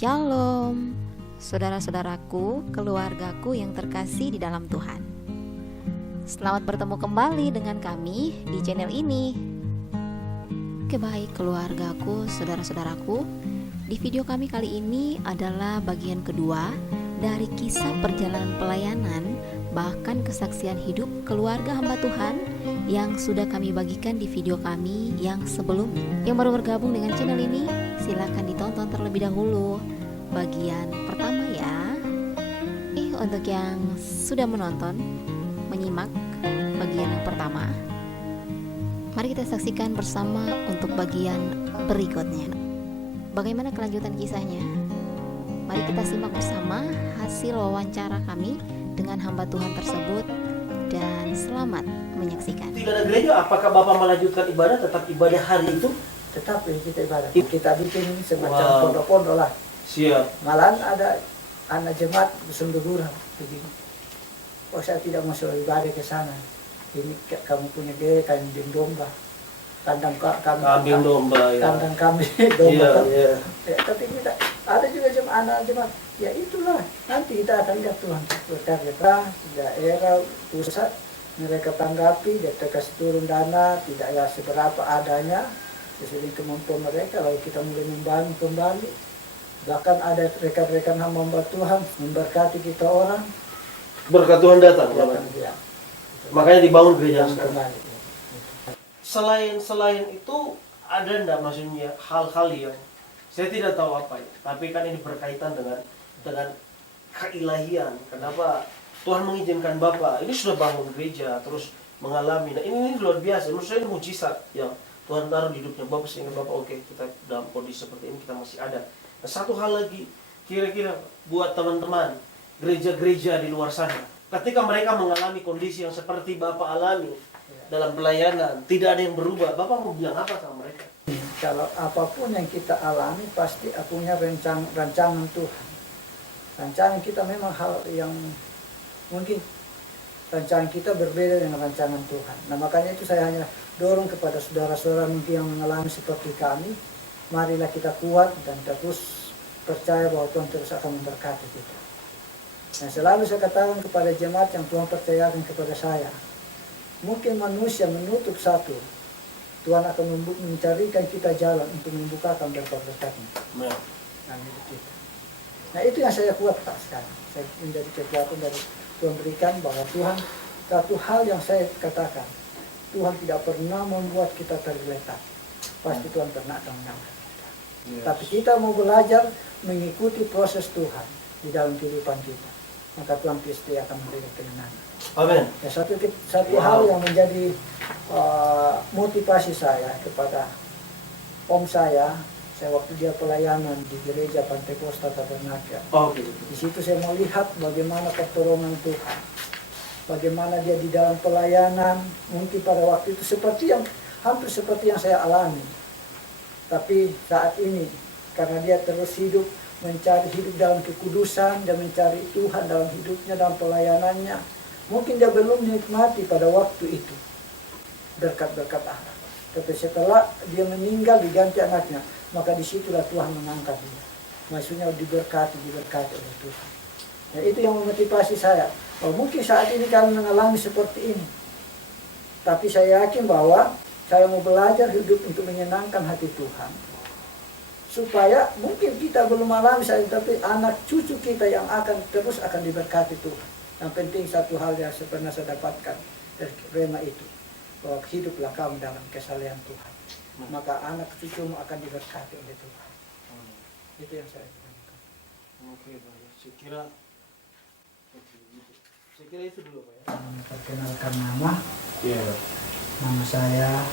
Shalom, saudara-saudaraku, keluargaku yang terkasih di dalam Tuhan. Selamat bertemu kembali dengan kami di channel ini. Oke, baik keluargaku, saudara-saudaraku, di video kami kali ini adalah bagian kedua dari kisah perjalanan pelayanan bahkan kesaksian hidup keluarga hamba Tuhan yang sudah kami bagikan di video kami yang sebelumnya. Yang baru bergabung dengan channel ini, silakan ditonton terlebih dahulu bagian pertama ya. Untuk yang sudah menonton, menyimak bagian yang pertama, mari kita saksikan bersama untuk bagian berikutnya. Bagaimana kelanjutan kisahnya? Mari kita simak bersama hasil wawancara kami dengan hamba Tuhan tersebut, dan selamat menyaksikan. Tidak ada gereja, apakah Bapak melanjutkan ibadah, tetap ibadah hari itu? Tetap kita ibadah. Kita bikin semacam pondok-pondok lah. Siap. Malahan ada anak jemaat sembegurang begini. Oh, saya tidak mau ibadah ke sana. Ini kamu punya gereja kambing domba. Kandang Kambing domba ya. Kandang kambing domba. Iya. Ya, tapi tidak ada juga anak jemaat. Ya itulah, nanti kita akan lihat Tuhan berkarya di daerah pusat, mereka tanggapi, dia kasih turun dana, tidak ya seberapa adanya, sesuai kemampuan mereka, lalu kita mulai membangun kembali. Bahkan ada rekan-rekan hamba Tuhan memberkati kita orang. Berkat Tuhan datang. Ya. Makanya dibangun gereja kembali. Selain itu, ada enggak maksudnya hal-hal yang saya tidak tahu apa ya, tapi kan ini berkaitan dengan keilahian. Kenapa Tuhan mengizinkan Bapak ini sudah bangun gereja terus mengalami, nah ini luar biasa. Menurut saya ini mujizat yang Tuhan taruh di hidupnya Bapak, sehingga Bapak oke, kita dalam kondisi seperti ini kita masih ada. Nah, satu hal lagi, kira-kira buat teman-teman gereja-gereja di luar sana, ketika mereka mengalami kondisi yang seperti Bapak alami dalam pelayanan, tidak ada yang berubah, Bapak mau bilang apa sama mereka? Kalau apapun yang kita alami pasti punya rancangan Tuhan. Rancangan kita memang hal yang mungkin rancangan kita berbeda dengan rancangan Tuhan. Nah, makanya itu saya hanya dorong kepada saudara-saudara mungkin yang mengalami seperti kami, marilah kita kuat dan terus percaya bahwa Tuhan terus akan memberkati kita. Nah, selalu saya katakan kepada jemaat yang Tuhan percayakan kepada saya, mungkin manusia menutup satu, Tuhan akan mencarikan kita jalan untuk membukakan berkat-berkatnya. Nah, itu yang saya kuat Pak sekarang. Saya menjadi kekuatan dari Tuhan berikan bahwa Tuhan, satu hal yang saya katakan, Tuhan tidak pernah membuat kita tergeletak. Pasti Tuhan pernah akan mengangkat kita. Yes. Tapi kita mau belajar mengikuti proses Tuhan di dalam kehidupan kita. Maka Tuhan pasti akan memberikan kemenangan. Amin. Ya, satu hal yang menjadi motivasi saya kepada om saya waktu dia pelayanan di gereja Pantai Costa Tabernakel. Di situ saya melihat bagaimana pertolongan Tuhan, bagaimana dia di dalam pelayanan, mungkin pada waktu itu hampir seperti yang saya alami. Tapi saat ini karena dia terus mencari hidup dalam kekudusan, dan mencari Tuhan dalam hidupnya, dalam pelayanannya, mungkin dia belum menikmati pada waktu itu berkat-berkat Allah. Tapi setelah dia meninggal diganti anaknya, maka disitulah Tuhan mengangkat dia. Maksudnya diberkati oleh Tuhan. Ya, itu yang memotivasi saya. Oh, mungkin saat ini kami mengalami seperti ini, tapi saya yakin bahwa saya mau belajar hidup untuk menyenangkan hati Tuhan, supaya mungkin kita belum alami saya, tapi anak cucu kita yang terus akan diberkati Tuhan. Yang penting satu hal yang pernah saya dapatkan dari rema itu, bahwa hiduplah kamu dalam kesalehan Tuhan, maka anak cucumu akan diberkati oleh Tuhan. Itu yang saya katakan. Oke, Pak. Saya kira itu dulu, Pak ya. Perkenalkan nama. Iya. Nama saya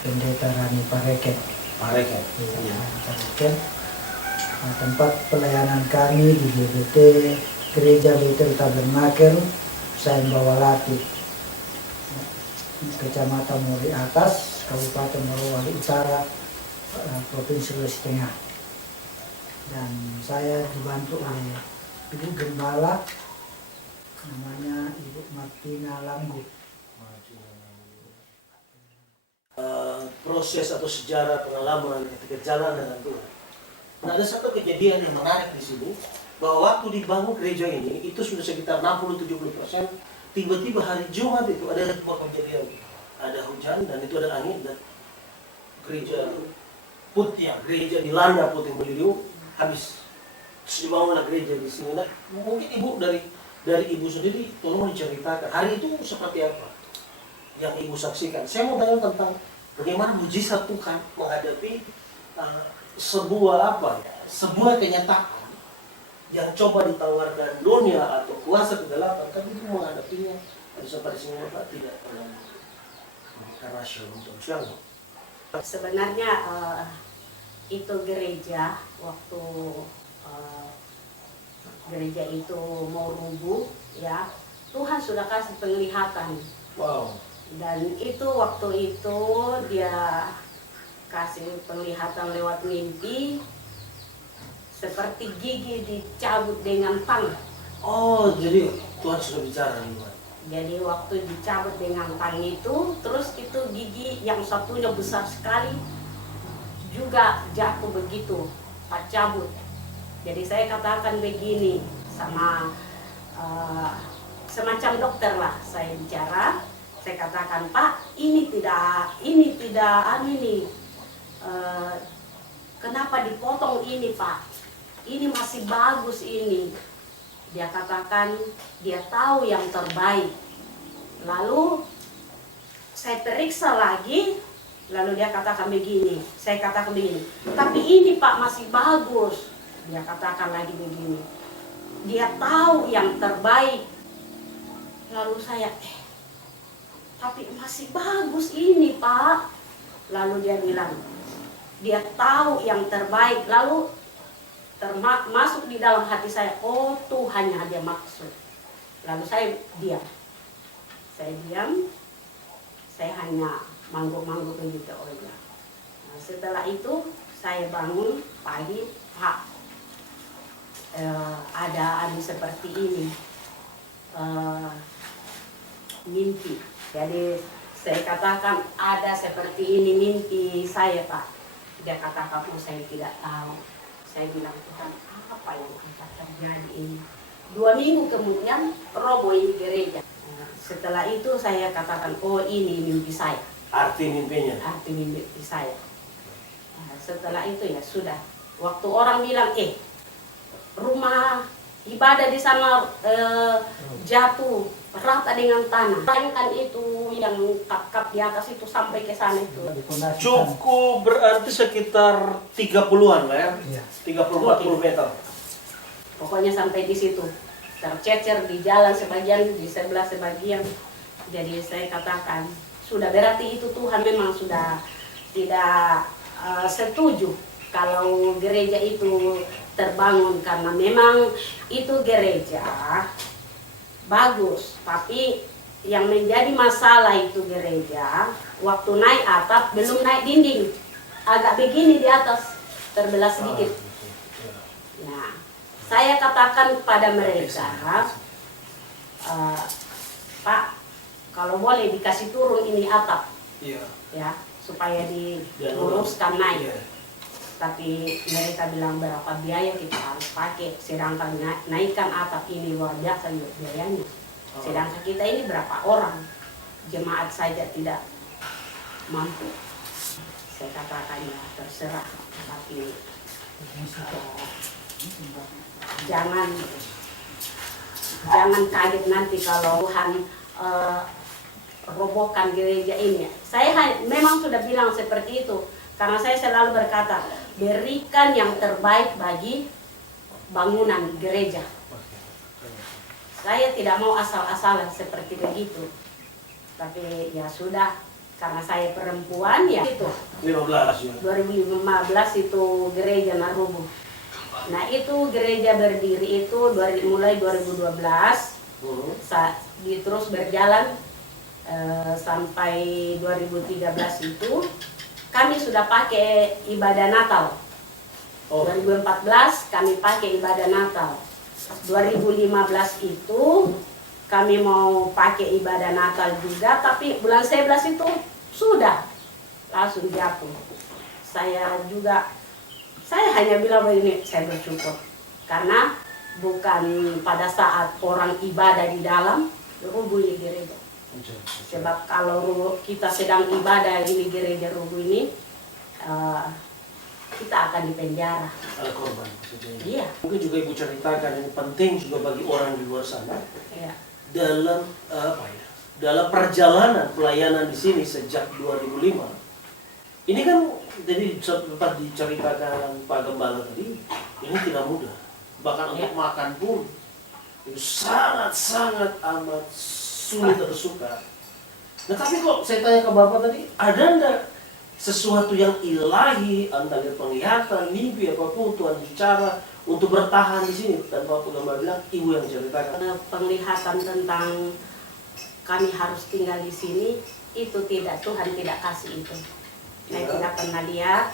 Pendeta Rani Pareket. Pareket. Iya. Pareket. Nah, tempat pelayanan kami di GBT Gereja Bethel Tabernakel Saembawalati, Kecamatan Mori Atas, Kabupaten Morowali Utara, Provinsi Sulawesi Tengah. Dan saya dibantu oleh Ibu Gembala, namanya Ibu Martina Langgut. Proses atau sejarah pengalaman ketika jalan dengan Tuhan. Nah, ada satu kejadian yang menarik di sini, bahwa waktu dibangun gereja ini, itu sudah sekitar 60-70%, tiba-tiba hari Jumat itu ada sebuah kejadian. Ada hujan dan itu ada angin dan gereja putih, gereja dilanda puting beliung, habis. Terus dibangunlah gereja di sini. Nah, mungkin ibu dari ibu sendiri, tolong diceritakan hari itu seperti apa yang ibu saksikan. Saya mau tanya tentang bagaimana mujizat Tuhan menghadapi sebuah sebuah kenyataan yang coba ditawarkan dunia atau kuasa kegelapan, tapi dia menghadapinya seperti semua tidak karena shalom untuk shalom. Sebenarnya itu gereja waktu gereja itu mau rubuh, ya Tuhan sudah kasih penglihatan. Wow. Dan itu waktu itu dia kasih penglihatan lewat mimpi seperti gigi dicabut dengan tang. Oh, jadi Tuhan sudah bicara duluan. Jadi waktu dicabut dengan tang itu, terus itu gigi yang satunya besar sekali juga jatuh begitu, Pak cabut. Jadi saya katakan begini sama semacam dokter lah, saya bicara, saya katakan, Pak, ini tidak kenapa dipotong ini, Pak? Ini masih bagus ini. Dia katakan dia tahu yang terbaik. Lalu saya periksa lagi, lalu dia katakan begini, saya katakan begini, tapi ini Pak masih bagus. Dia katakan lagi begini, dia tahu yang terbaik. Lalu saya, tapi masih bagus ini Pak. Lalu dia bilang, dia tahu yang terbaik. Lalu masuk di dalam hati saya, oh Tuhan yang dia maksud. Lalu saya diam. Saya hanya mangguk-mangguk begitu. Oh ya. Nah, setelah itu saya bangun pagi, Pak, ada seperti ini, mimpi. Jadi saya katakan ada seperti ini mimpi saya, Pak. Dia katakan, oh saya tidak tahu. Saya bilang, Tuhan, apa yang akan terjadi ini? 2 minggu kemudian roboh ini gereja. Setelah itu saya katakan, oh ini mimpi saya. Arti mimpinya? Arti mimpi saya. Setelah itu ya sudah. Waktu orang bilang, rumah ibadah di sana jatuh rata dengan tanah. Bayangkan itu yang kap-kap di atas itu sampai ke sana itu. Cukup berarti sekitar 30-an lah ya? 30-40 meter. Pokoknya sampai di situ. Tercecer di jalan sebagian, di sebelah sebagian. Jadi saya katakan, sudah berarti itu Tuhan memang sudah tidak setuju kalau gereja itu terbangun, karena memang itu gereja bagus, tapi yang menjadi masalah itu gereja waktu naik atap belum naik dinding, agak begini di atas terbelah sedikit. Nah, saya katakan kepada mereka, Pak, kalau boleh dikasih turun ini atap, ya supaya diluruskan naik. Tapi mereka bilang berapa biaya kita harus pakai, sedangkan naikkan atap ini luar biasa biayanya. Sedangkan kita ini berapa orang, jemaat saja tidak mampu. Saya katakan ya terserah, tapi jangan kaget nanti kalau Tuhan robohkan gereja ini. Saya memang sudah bilang seperti itu, karena saya selalu berkata, berikan yang terbaik bagi bangunan gereja. Saya tidak mau asal-asalan seperti begitu. Tapi ya sudah, karena saya perempuan ya itu. 2015 itu gereja Narubu. Nah itu gereja berdiri itu mulai 2012 terus berjalan sampai 2013 itu kami sudah pakai ibadah Natal. 2014 kami pakai ibadah Natal. 2015 itu kami mau pakai ibadah Natal juga, tapi bulan 11 itu sudah langsung jatuh. Saya juga Saya hanya bilang begini, saya bersyukur. Karena bukan pada saat orang ibadah di dalam, rubuh di gereja. Sebab kalau kita sedang ibadah ini gereja rubuh ini, kita akan dipenjara. Ada korban maksudnya. Iya. Mungkin juga Ibu ceritakan yang penting juga bagi orang di luar sana. Iya. Dalam dalam perjalanan pelayanan di sini sejak 2005. Ini kan jadi sempat diceritakan Pak Gembala tadi, ini tidak mudah. Bahkan untuk makan pun itu sangat amat sulit atau sukar. Nah tapi kok saya tanya ke Bapak tadi, ada enggak sesuatu yang ilahi, antara penglihatan, mimpi, apapun Tuhan bicara untuk bertahan di sini? Dan Bapak Gembala bilang, Ibu yang ceritakan. Penglihatan tentang kami harus tinggal di sini, itu tidak, Tuhan tidak kasih itu. Saya tidak pernah lihat.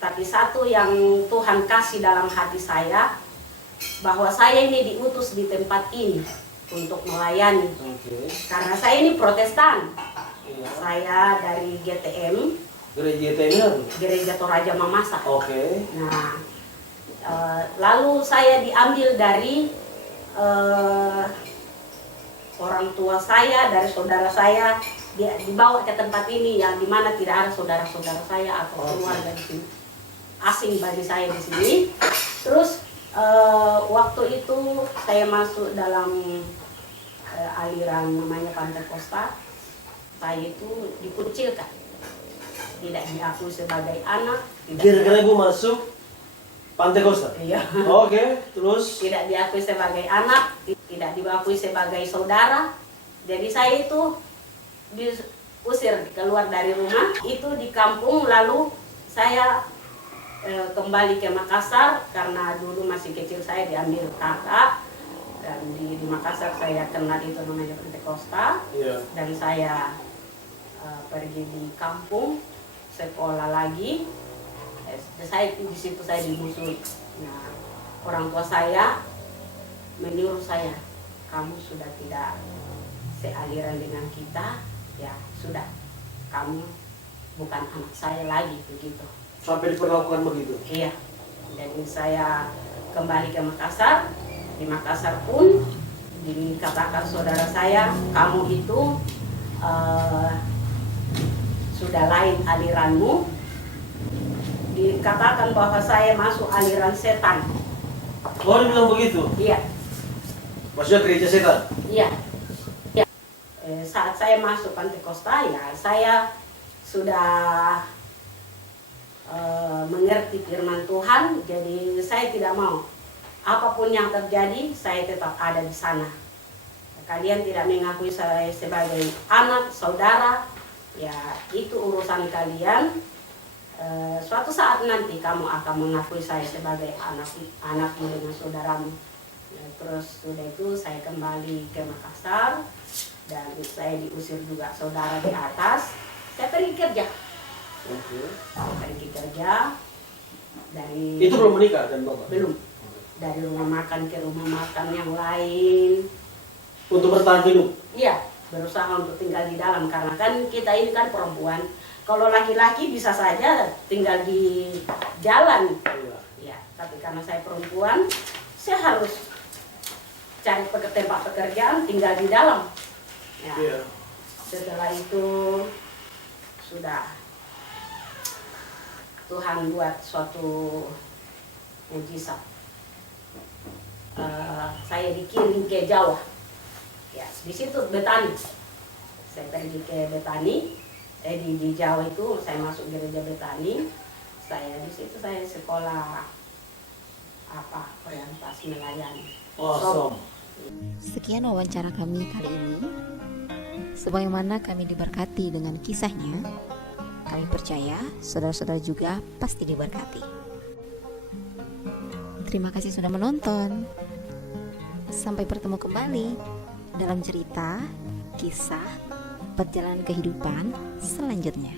Tapi satu yang Tuhan kasih dalam hati saya, bahwa saya ini diutus di tempat ini untuk melayani. Karena saya ini Protestan. Saya dari GTM. Gereja GTM, Gereja Toraja Mamasa. Nah, lalu saya diambil dari orang tua saya, dari saudara saya, dia dibawa ke tempat ini yang dimana tidak ada saudara-saudara saya atau keluarga di sini, asing bagi saya di sini. Terus waktu itu saya masuk dalam aliran namanya Pantekosta. Saya itu dikucilkan, tidak diakui sebagai anak. Kira-kira Ibu masuk Pantekosta? Iya. Terus? Tidak diakui sebagai anak, tidak diakui sebagai saudara. Jadi saya itu diusir keluar dari rumah, itu di kampung. Lalu saya kembali ke Makassar karena dulu masih kecil saya diambil kakak, dan di Makassar saya kenal itu namanya Pantekosta. Dan saya pergi di kampung sekolah lagi. Saya di situ saya dimusuhi. Nah, orang tua saya menyuruh saya, kamu sudah tidak sealiran dengan kita, ya sudah, kamu bukan anak saya lagi, begitu. Sampai diperlakukan begitu? Iya. Dan saya kembali ke Makassar. Di Makassar pun dikatakan saudara saya, kamu itu sudah lain aliranmu. Dikatakan bahwa saya masuk aliran setan. Oh, dia bilang begitu? Iya. Maksudnya gereja setan? Iya. Saat saya masuk Pantekosta, ya saya sudah mengerti firman Tuhan, jadi saya tidak mau. Apapun yang terjadi, saya tetap ada di sana. Kalian tidak mengakui saya sebagai anak, saudara, ya itu urusan kalian. Suatu saat nanti kamu akan mengakui saya sebagai anakmu dengan saudaramu. Ya, terus sudah itu saya kembali ke Makassar, dan saya diusir juga saudara di atas. Saya pergi kerja. Saya pergi kerja dari. Itu belum menikah kan Bapak? Belum. Dari rumah makan ke rumah makan yang lain. Untuk bertahan hidup? Iya, berusaha untuk tinggal di dalam, karena kan kita ini kan perempuan. Kalau laki-laki bisa saja tinggal di jalan. Ya, tapi karena saya perempuan, saya harus cari tempat pekerjaan, tinggal di dalam. Ya. Setelah itu sudah Tuhan buat suatu mujizat. Saya dikirim ke Jawa. Ya, di situ Betani. Saya pergi ke Betani. Di Jawa itu saya masuk gereja Betani. Saya di situ saya sekolah orientasi melayani. Awesome. Sekian wawancara kami kali ini. Sebagaimana kami diberkati dengan kisahnya, kami percaya saudara-saudara juga pasti diberkati. Terima kasih sudah menonton. Sampai bertemu kembali dalam cerita, kisah, perjalanan kehidupan selanjutnya.